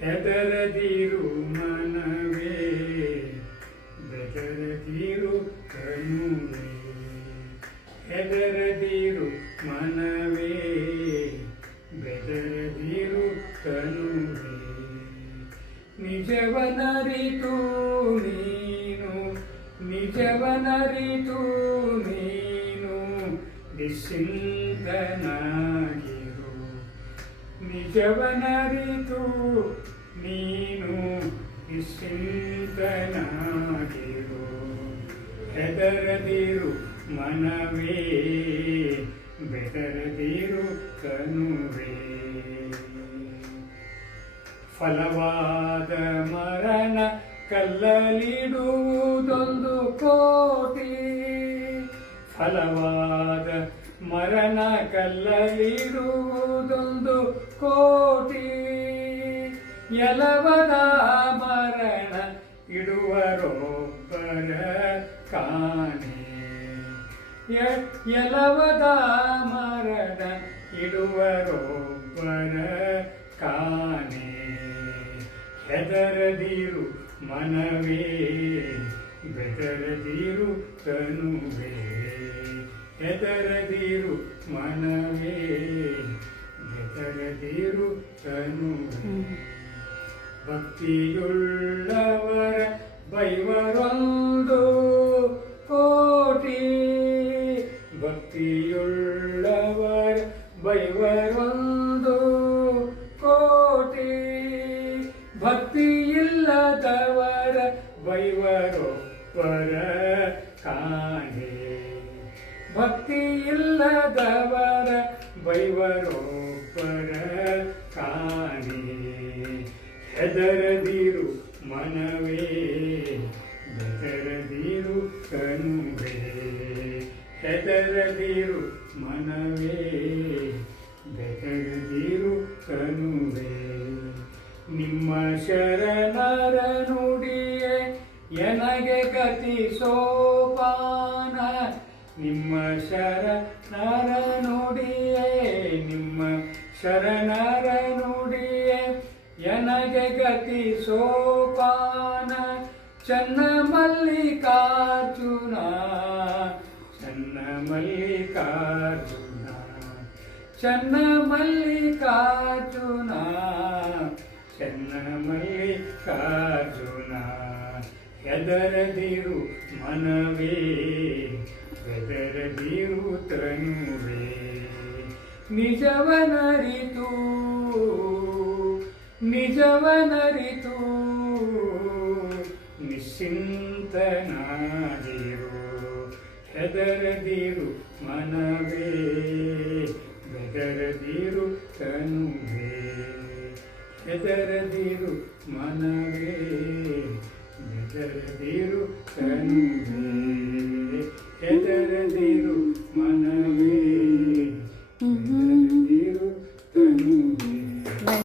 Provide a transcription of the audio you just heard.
ಹೆದರದಿರು ಮನವೇ ಬೆದರದಿರು ಕನುವೆ ಹೆದರದಿರು ಮನವೇ ಬೆದರದಿರು ಕನುವೆ ನಿಜವನರಿತು ನೀನು ನಿಜವನರಿತು ನೀನು ನಿಶ್ಚಿಂತನಾಗಿರು ನಿಜವನರಿತು ನೀನು ನಿಶ್ಚಿಂತನಾಗಿರು. ಹೆದರದಿರು ಮನವೇ ಬೆದರದಿರು ಕನುವೇ. ಫಲವಾದ ಮರಣ ಕಲ್ಲಲಿಡುವುದೊಂದು ಕೋಟಿ. ಫಲವಾದ ಮರಣ ಕಲ್ಲಲಿರುವುದೊಂದು ಕೋಟಿ. ಎಲವದ ಮರಣ ಇಡುವರೊಬ್ಬರ ಕಾಣೆ. ಎಲವದ ಮರಣ ಇಡುವರೊಬ್ಬರ ಕಾಣೆ. ಹೆದರದಿರು ಮನವೇ, ಬೆದರದಿರು ತನುವೇ. ಹೆದರದಿರು ಮನವೇ ಹೆದರದಿರು ತನು. ಭಕ್ತಿಯುಳ್ಳವರ ಬೈವರೊಂದು ಕೋಟಿ. ಭಕ್ತಿಯುಳ್ಳವರ ಬೈವರೊಂದು ಕೋಟಿ. ಭಕ್ತಿಯಿಲ್ಲದವರ ಬೈವರೊಬ್ಬರ ಕಾಣೆ. ಭಕ್ತಿಯಿಲ್ಲದವರ ಬೈವರೋಪರ ಕಾಣಿ. ಹೆದರದಿರು ಮನವೇ ಬೆದರದಿರು ಕನುವೆ ಹೆದರದಿರು ಮನವೇ ಬೆದರದಿರು ಕನುವೆ ನಿಮ್ಮ ಶರಣರ ನುಡಿಯೇ ಎನಗೆ ಸೋಪಾನ ನಿಮ್ಮ ಶರಣರ ನುಡಿಯೇ, ನಿಮ್ಮ ಶರಣರ ನುಡಿಯೇ, ಎನಗೆ ಗತಿ ಸೋಪಾನ, ಚನ್ನ ಮಲ್ಲಿಕಾರ್ಜುನ ಚನ್ನ ಮಲ್ಲಿಕಾರ್ಜುನ ಚನ್ನ ಮಲ್ಲಿಕಾರ್ಜುನ ಚನ್ನ ಮಲ್ಲಿಕಾರ್ಜುನ, ಹೆದರದಿರು ಮನವೇ ಬೆದರದಿರು ತನುವೇ ನಿಜವನರಿತು ನಿಜವನರಿತು ನಿಶ್ಚಿಂತನಾದಿರು ಹೆದರದಿರು ಮನವೇ ಬೆದರದಿರು ತನುವೇ ಹೆದರದಿರು ಮನವೇ ಬೆದರದಿರು ತನುವೇ. శరణిరు మన